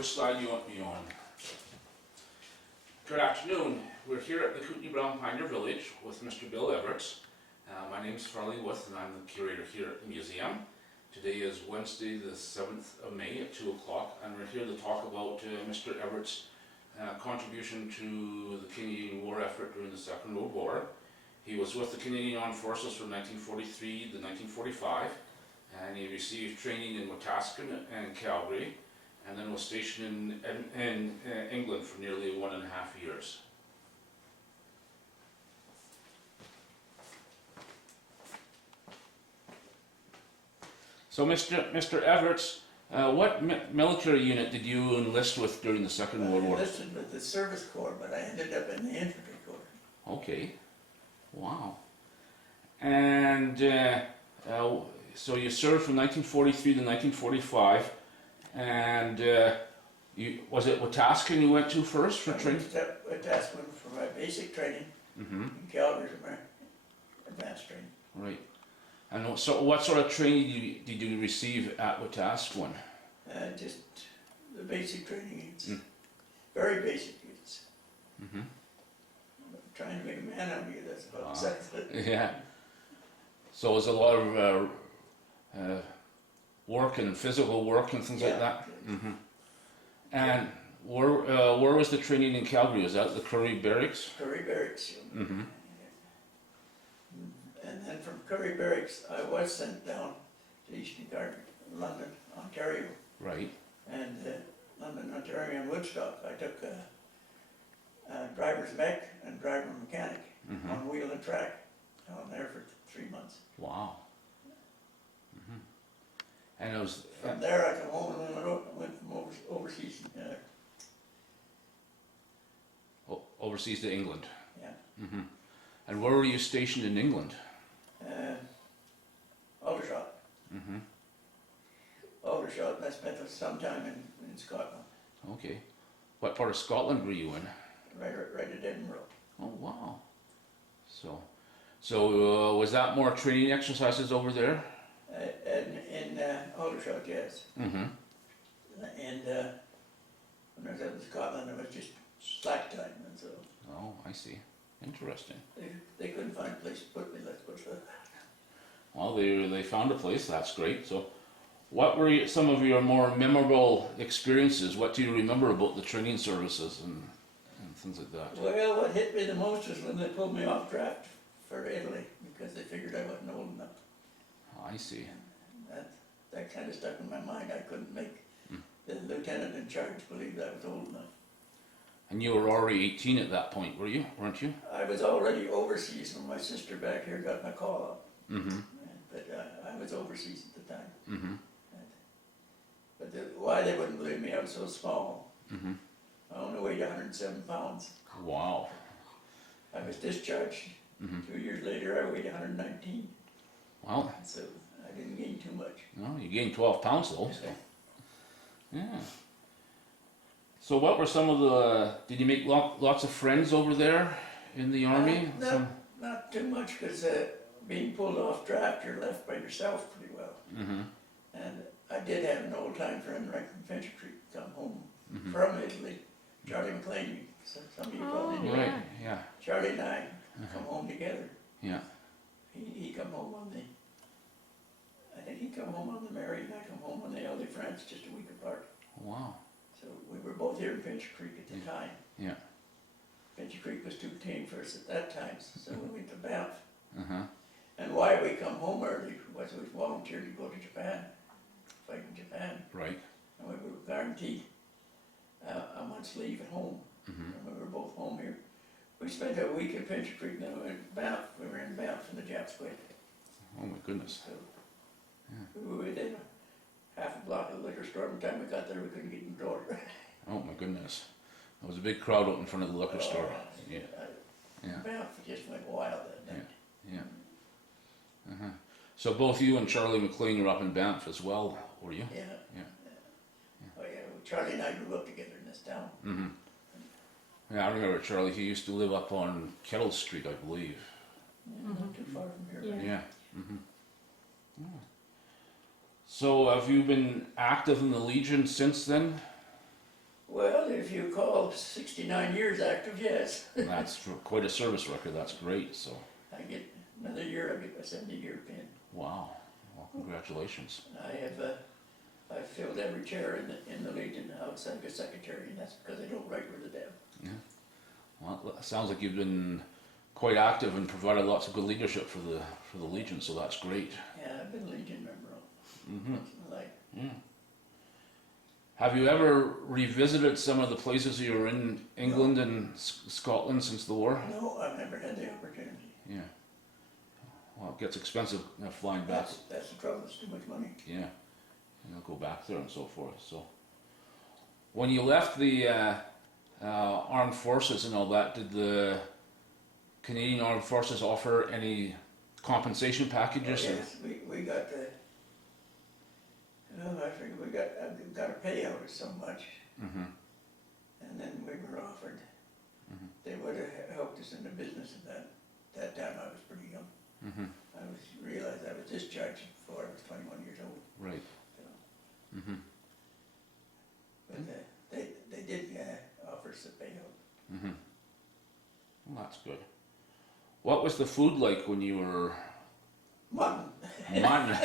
Which slide you want me on? Good afternoon. We're here at the Kootenai Brown Pioneer Village with Mr. Bill Everts. My name is Farley Wuth and I'm the curator here at the museum. Today is Wednesday the 7th of May at 2 o'clock and we're here to talk about Mr. Everts' contribution to the Canadian War effort during the Second World War. He was with the Canadian Armed Forces from 1943 to 1945 and he received training in Wetaskiwin and Calgary and then was stationed in England for nearly 1.5 years. So Mr. Everts, what military unit did you enlist with during the Second World War? I enlisted with the Service Corps, but I ended up in the Infantry Corps. Okay, wow. And so you served from 1943 to 1945, and was it Wetaskiwin you went to first for training? Wetaskiwin for my basic training, and Calgary for my advanced training. Right. And so what sort of training did you receive at Wetaskiwin? Just the basic training, it's very basic. It's trying to make a man out of you, that's about it. Yeah. So it was a lot of work and physical work and things like that? And where was the training in Calgary? Was that the Curry Barracks? Curry Barracks. And then from Curry Barracks, I was sent down to Eastern Garden, London, Ontario. Right. And London, Ontario, and Woodstock, I took driver's mech and driver mechanic on wheel and track down there for 3 months. Wow. And it was from there I come home and went from overseas. Overseas to England. Yeah. And where were you stationed in England? Aldershot. Aldershot, and I spent some time in Scotland. Okay. What part of Scotland were you in? Right at Edinburgh. Oh wow. So was that more training exercises over there? In Aldershot, yes. And when I was out in Scotland, it was just slack time, and so. Oh, I see. Interesting. They couldn't find a place to put me, let's put it that. Well, they found a place. That's great. So, what were some of your more memorable experiences? What do you remember about the training services and things like that? Well, what hit me the most was when they pulled me off draft for Italy because they figured I wasn't old enough. Oh, I see. That kind of stuck in my mind. I couldn't make the lieutenant in charge believe I was old enough. And you were already 18 at that point, weren't you? I was already overseas when my sister back here got my call up. But I was overseas at the time. But why they wouldn't believe me, I was so small. I only weighed 107 pounds. Wow. I was discharged. 2 years later, I weighed 119. Wow. So I didn't gain too much. No, you gained 12 pounds though. So. Yeah. So what were some of the, did you make lots of friends over there in the army? Not too much, because being pulled off draft, you're left by yourself pretty well. And I did have an old time friend right from Fincher Creek come home from Italy, Charlie McLean. Some of you probably knew. Right, yeah. Charlie and I come home together. Yeah. He come home on the, I think he come home on the Mary and I come home on the Early France, just a week apart. Wow. So we were both here in Fincher Creek at the time. Yeah. Fincher Creek was too tame for us at that time, so we went to Banff. And why we come home early was we volunteered to go to Japan, fight in Japan. Right. And we were guaranteed a month's leave at home. And we were both home here. We spent a week in Fincher Creek, and then we went to Banff. We were in Banff and the Japs quit. Oh my goodness. So we were within half a block of the liquor store. By the time we got there, we couldn't get in the door. Oh my goodness. There was a big crowd out in front of the liquor store. Yeah. Banff just went wild that night. Yeah. So both you and Charlie McLean were up in Banff as well, were you? Yeah. Oh yeah, Charlie and I grew up together in this town. Yeah, I remember Charlie. He used to live up on Kettle Street, I believe. Not too far from here. Yeah. So have you been active in the Legion since then? Well, if you call 69 years active, yes. That's quite a service record. That's great. So, I get another year, I get my 70-year pin. wow. Well, congratulations. I've filled every chair in the Legion outside the secretary, and that's because I don't write with a damn. Yeah. Well, it sounds like you've been quite active and provided lots of good leadership for the Legion. So that's great. Yeah, I've been a Legion member Mm-hmm. once in my life. Yeah. Have you ever revisited some of the places you were in England and Scotland since the war? No, I've never had the opportunity. Yeah. Well, it gets expensive flying back. That's the trouble, it's too much money. Yeah. You'll go back there and so forth. So, when you left the armed forces and all that, did the Canadian Armed Forces offer any compensation packages? Yes, we got the, I figured we got a payout of so much, Mm-hmm. and then we were offered, Mm-hmm. they would have helped us in the business at that time. I was pretty young. Mm-hmm. I realized I was discharged before I was 21 years old. Right. So, Mm-hmm. but they did offer us a payout. Mm-hmm. Well, that's good. What was the food like when you were Mutton. mutton?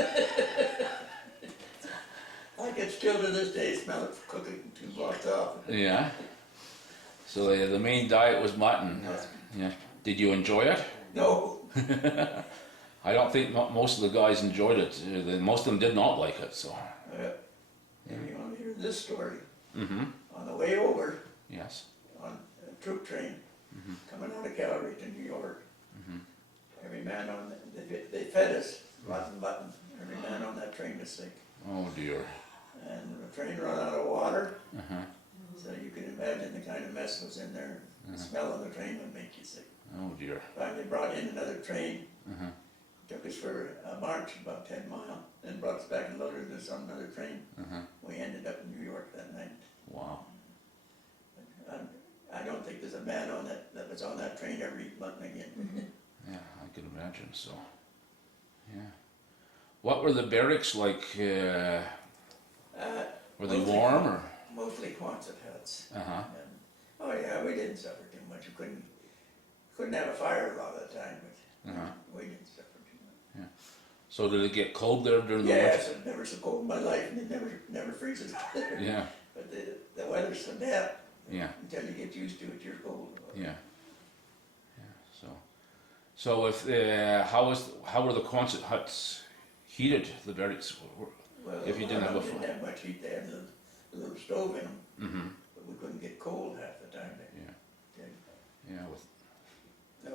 I can still to this day smell it cooking 2 blocks off. Yeah. So the main diet was mutton. Yes. Yeah. Did you enjoy it? No, I don't think most of the guys enjoyed it. Most of them did not like it. So. if you want to hear this story, Mm-hmm. on the way over Yes. on a troop train, Mm-hmm. coming out of Calgary to New York, Mm-hmm. every man on they fed us rotten mutton. Every man on that train was sick, Oh dear. and the train ran out of water. Uh-huh. So you can imagine the kind of mess was in there. The smell of the train would make you sick. Oh dear. Finally brought in another train, Uh-huh. took us for a march about 10 miles, then brought us back and loaded us on another train. Uh-huh. We ended up in New York that night. Wow. I don't think there's a man on that was on that train ever eat mutton again. Yeah, I can imagine. So. Yeah. What were the barracks like? Were they Mostly- warm or? Mostly Quonset huts. Uh-huh. And, oh yeah, we didn't suffer too much. We couldn't have a fire a lot of the time, but Uh-huh. we didn't suffer too much. So did it get cold there during the Yes, it never so cold in my life, and it never freezes. winter? Yeah. But the weather's so damp, Yeah. until you get used to it, you're cold. Yeah. Yeah. So if how were the Quonset huts heated? The barracks. Well, If you didn't have a didn't fire. have much heat. They had a little stove in them, Mm-hmm. but we couldn't get cold half the time. Yeah. They- Yeah. With. No,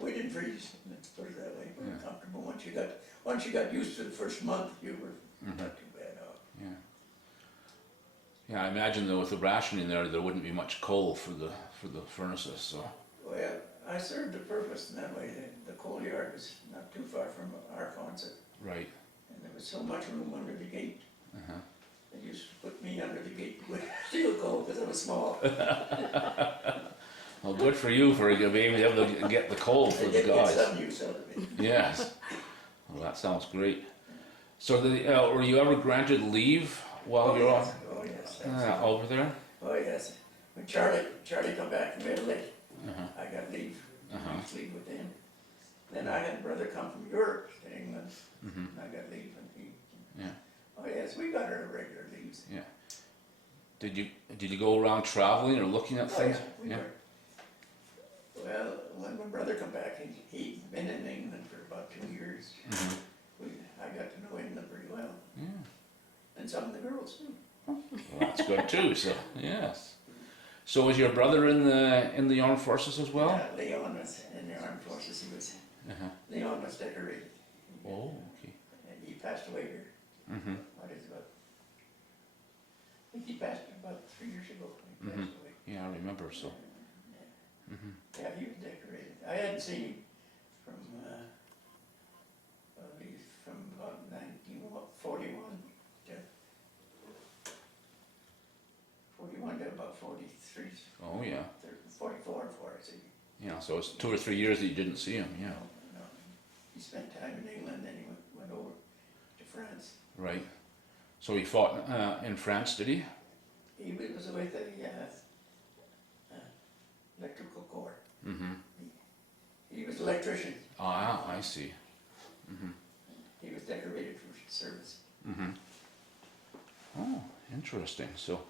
we didn't freeze. Let's put it that way. We were Yeah. comfortable. Once you got used to the first month, you were Mhm. not too bad off. Yeah. Yeah. I imagine though with the rationing there wouldn't be much coal for the furnaces. So. Well, I served a purpose in that way. The coal yard was not too far from our concert, Right. and there was so much room under the gate. Uh-huh. They used to put me under the gate with steel coal because I was small. Well, good for you for being able to get the coal for They the did get guys. some use out of it. Yes. Well, that sounds great. So, were you ever granted leave while you're yes. Oh yes. over there? Oh yes. When Charlie come back from Italy, Uh-huh. I got leave. Uh-huh. Weeks leave with him. Then I had a brother come from Europe to England. Mm-hmm. And I got leave and he. Yeah. Oh yes, we got our regular leaves. Yeah. Did you go around traveling or looking at Oh things? yeah, we were. Well, when my brother come back, he'd been in England for about 2 years. Mm-hmm. I got to know England pretty well, Yeah. and some of the girls too. Well, that's good too. So yes. So was your brother in the armed forces as well? Yeah, Leon was in the armed forces. Uh-huh. Leon was decorated. Oh, okay. And he passed away here. Mm-hmm. What is it? I think he passed about 3 years ago. He passed Mhm. away. Yeah, I remember. So. Yeah. Mm-hmm. Yeah, he was decorated. I hadn't seen him from about 1941 to 41 to about 43, Oh yeah. 44 before I see him. Yeah. So it's 2 or 3 years that you didn't see him. Yeah. No, he spent time in England, then he went over to France. Right. So he fought in France, did he? he was with the electrical corps. Mm-hmm. He was an electrician. Ah, I see. Mm-hmm. He was decorated for service. Mm-hmm. Oh, interesting. So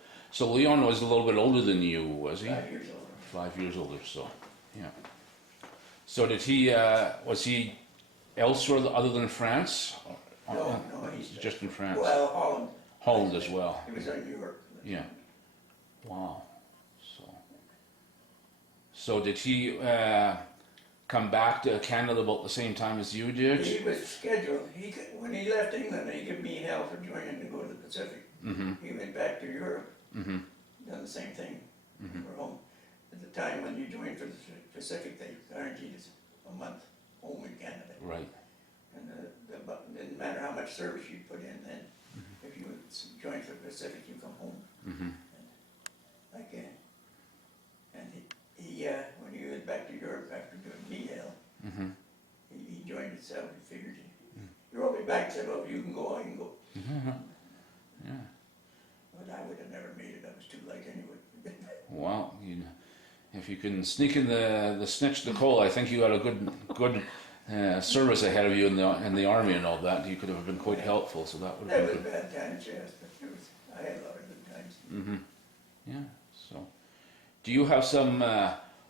Leon was a little bit older than you, was he? 5 years older. 5 years older, so, yeah. So did he, was he elsewhere other than France? No, he's just in France. Well, Holland. Holland as well. He was in Europe. Yeah. Wow. So did he come back to Canada about the same time as you did? He was scheduled. When he left England, he gave me hell for joining to go to the Pacific. Mm-hmm. He went back to Europe, Mm-hmm. done the same thing. Mm-hmm. For home. At the time when you joined for the Pacific, they guaranteed us a month home in Canada. Right. And didn't matter how much service you put in then. Mm-hmm. If you joined for the Pacific, you come home. Mm-hmm. And he when he went back to Europe after doing meal, Mm-hmm. he joined himself. He figured he wrote me back and said, "Well, if you can go, I can go." Mm-hmm. Yeah. But I would have never made it. I was too late anyway. Well, if you can sneak in the snitch the coal, I think you had a good service ahead of you in the army and all that. You could have been quite helpful, so that would have That been was good. bad times, yes, but I had a lot of good times. Mm-hmm. Yeah. So, do you have some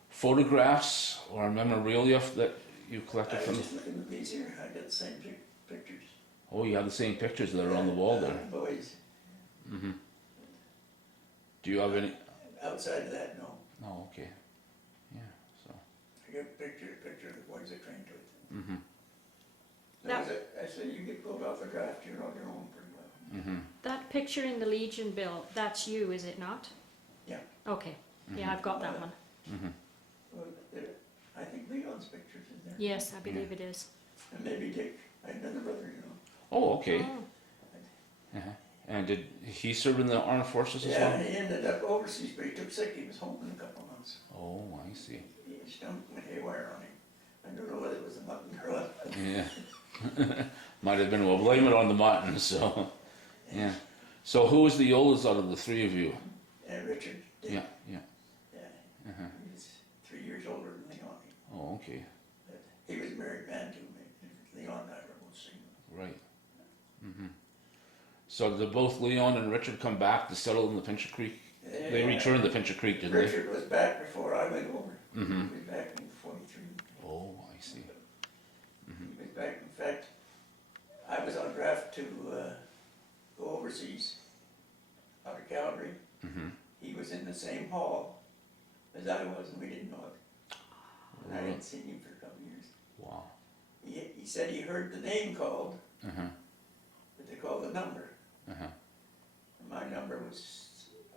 photographs or memorabilia that you collected I from? was just looking at these here. I got the same pictures. Oh, you have the same pictures that are on the wall there. Boys. Mm-hmm. Do you have any? Outside of that, no. Oh, okay. Yeah. So. I got a picture of the boys that trained with. Mm-hmm. I said, you get pulled off the draft, you're on your own pretty well. Mm-hmm. That picture in the Legion bill, that's you, is it not? Yeah. Okay. Mm-hmm. Yeah, I've got that one. Mm-hmm. Well, I think Leon's picture's in there. Yes, I believe it is. And maybe Dick. I had another brother, you know. Oh, okay. Oh. Uh-huh. And did he serve in the armed forces as Yeah, well? he ended up overseas, but he took sick. He was home in a couple of months. Oh, I see. His stomach went haywire on him. I don't know whether it was a mutton or what. Yeah. Might have been. We'll blame it on the mutton. So, yeah. So who was the oldest out of the three of you? Richard. Dick. Yeah. Yeah. Yeah. Uh-huh. He was 3 years older than Leon. Oh, okay. But he was a married man too. Leon and I were both single. Right. Mm-hmm. So did both Leon and Richard come back to settle in the Pincher Creek? They returned to Pincher Creek, didn't they? Richard was back before I went over. Mm-hmm. He was back in 43. Oh, I see. He was back. In fact, I was on draft to go overseas out of Calgary. Mm-hmm. He was in the same hall as I was, and we didn't know it. And I Really? hadn't seen him for a couple of years. Wow. He said he heard the name called, Uh-huh. but they called the number. Uh-huh. And my number was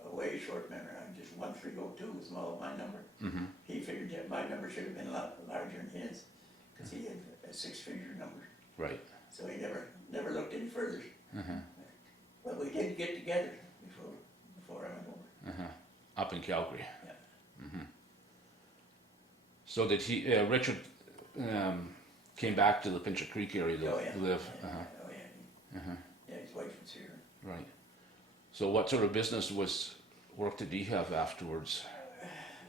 a way short memory. I just 1302 was my number. Mm-hmm. He figured that my number should have been a lot larger than his, because he had a 6-figure number. Right. So he never looked any further. Uh-huh. But we did get together before I went over. Uh-huh. Up in Calgary. Yeah. Mm-hmm. So did he, Richard came back to the Pincher Creek area to Oh, yeah. live? Yeah. Uh-huh. Oh yeah. Uh-huh. Yeah, his wife was here. Right. So what sort of business work did he have afterwards?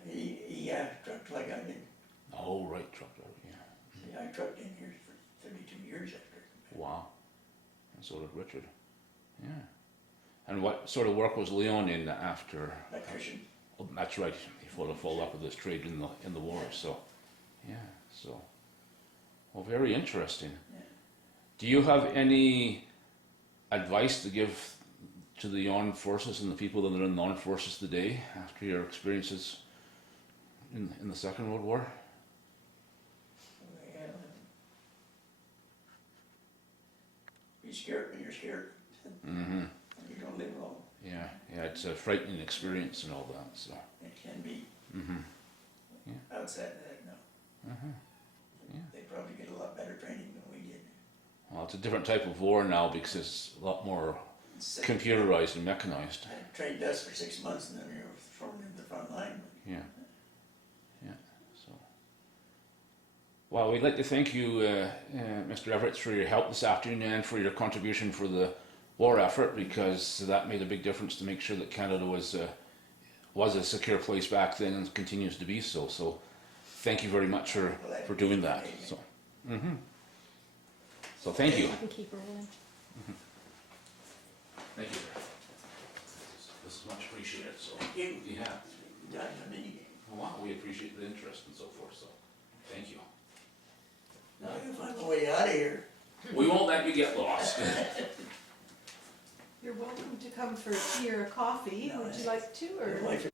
He trucked like I did. Oh, right, truck driver, yeah. See, I trucked in here for 32 years after. Wow. And so did Richard. Yeah. And what sort of work was Leon in after? Electrician. Oh, that's right. He followed up with his trade in the war. So, yeah. So, well, very interesting. Yeah. Do you have any advice to give to the armed forces and the people that are in the armed forces today after your experiences in the Second World War? Well, be scared when you're scared. Mm-hmm. You don't live long. Yeah. It's a frightening experience and all that. So. It can be. Mm-hmm. Outside of that, no. Mm-hmm. Yeah. They probably get a lot better training than we did. Well, it's a different type of war now because it's a lot more computerized and mechanized. I trained us for 6 months and then you were thrown into the front line. Yeah. Yeah. So. Well, we'd like to thank you, Mr. Everts, for your help this afternoon and for your contribution for the war effort, because that made a big difference to make sure that Canada was a secure place back then and continues to be so. So thank you very much for doing that. So, so thank you. I can keep rolling. Thank you, sir. This is much appreciated. So You yeah, done to me. wow, we appreciate the interest and so forth. So thank you. Now I can find my way out of here. We won't let you get lost. You're welcome to come for tea or coffee. No, Would you like to, or? My wife